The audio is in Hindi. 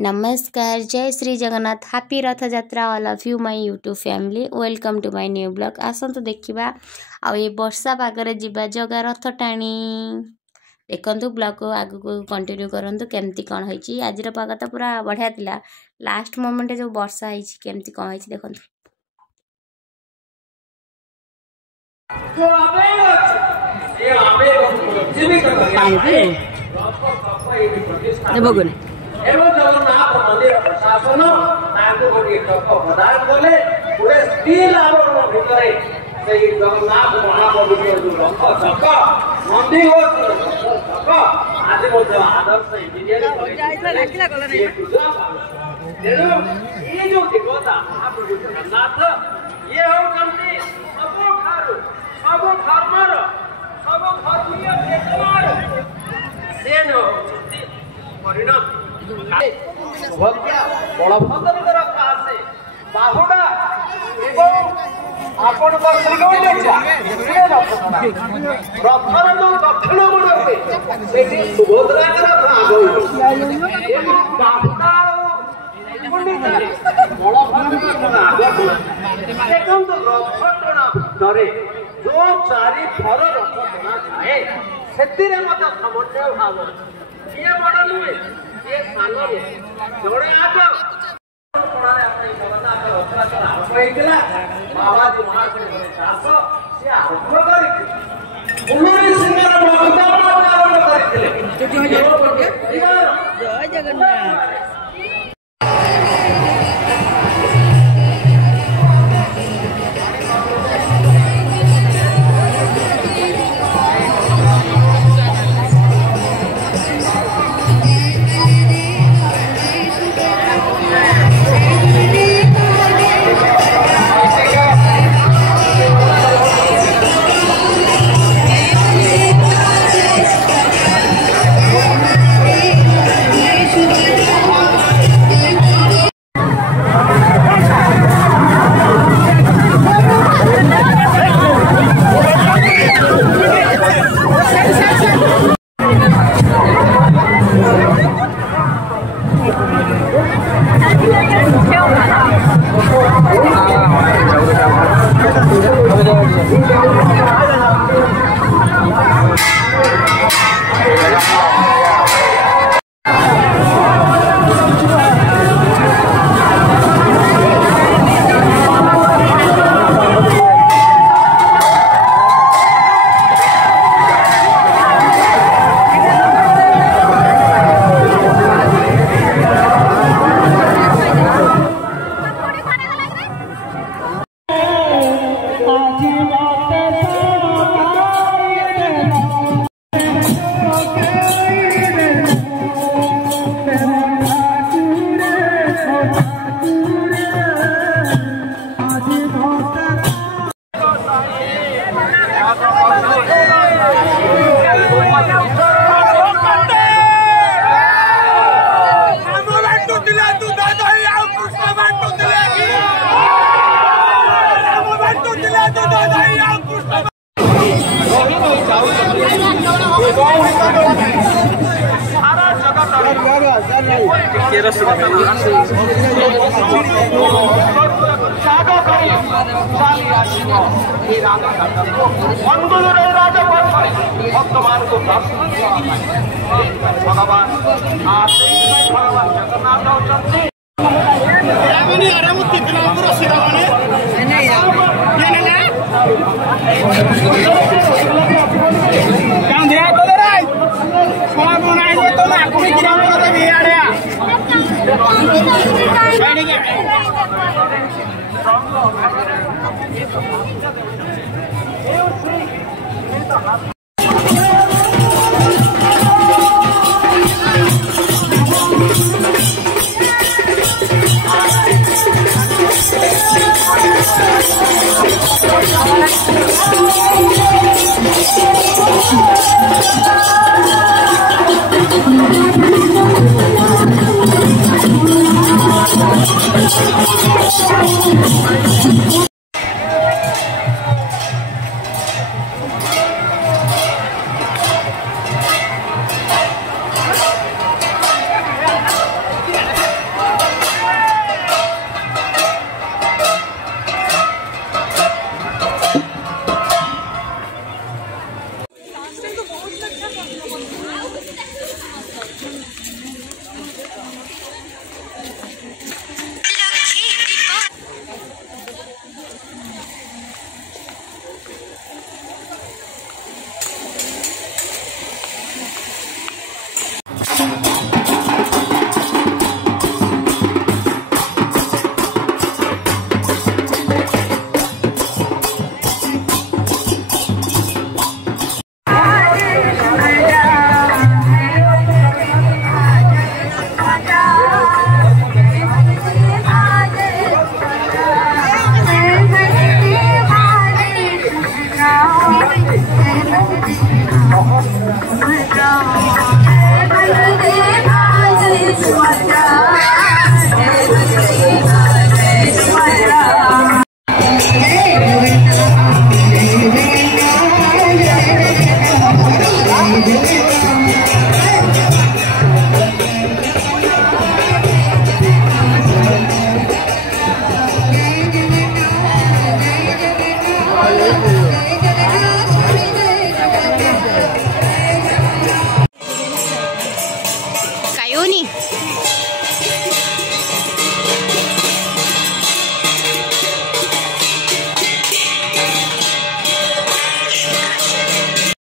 नमस्कार, जय Shri Jagannath, happy Rath Yatra all of you my YouTube family. Welcome to my new blog. आसतु देखा आ वर्षा पागरे जीवा जगह रथ टाणी देखु ब्लॉग को आगु को कंटिन्यू करंतु केमती कौन होइछि। आज पाग तो पूरा बढ़िया थिला, लास्ट मोमेंट जो वर्षा होइछि केमती कौन होइछि देखंतु। एवं जगन्नाथ मंदिर प्रशासन गोटे टप प्रदान कले पूरे स्टील आवरण भितर से जगन्नाथ महाप्रभु जो रथ चक मंदिर आज आदर्श इंजीनियर ये जो देवता महाप्रभु जगन्नाथ ये होती सब धर्मर सब धर्मीय चेतनार सेन परिणाम बलभद्र कासे बाहुडा एवं आपण रथर जो दक्षिण गुण से सुभद्रा बाहुडा भितर जो चारि थर रथ टଣା जाए से समन्वय भाव ये बड़ नुहे ये सान जोड़े आग बाबाजी महाशय चाष सी आरंभ जय जगन्नाथ।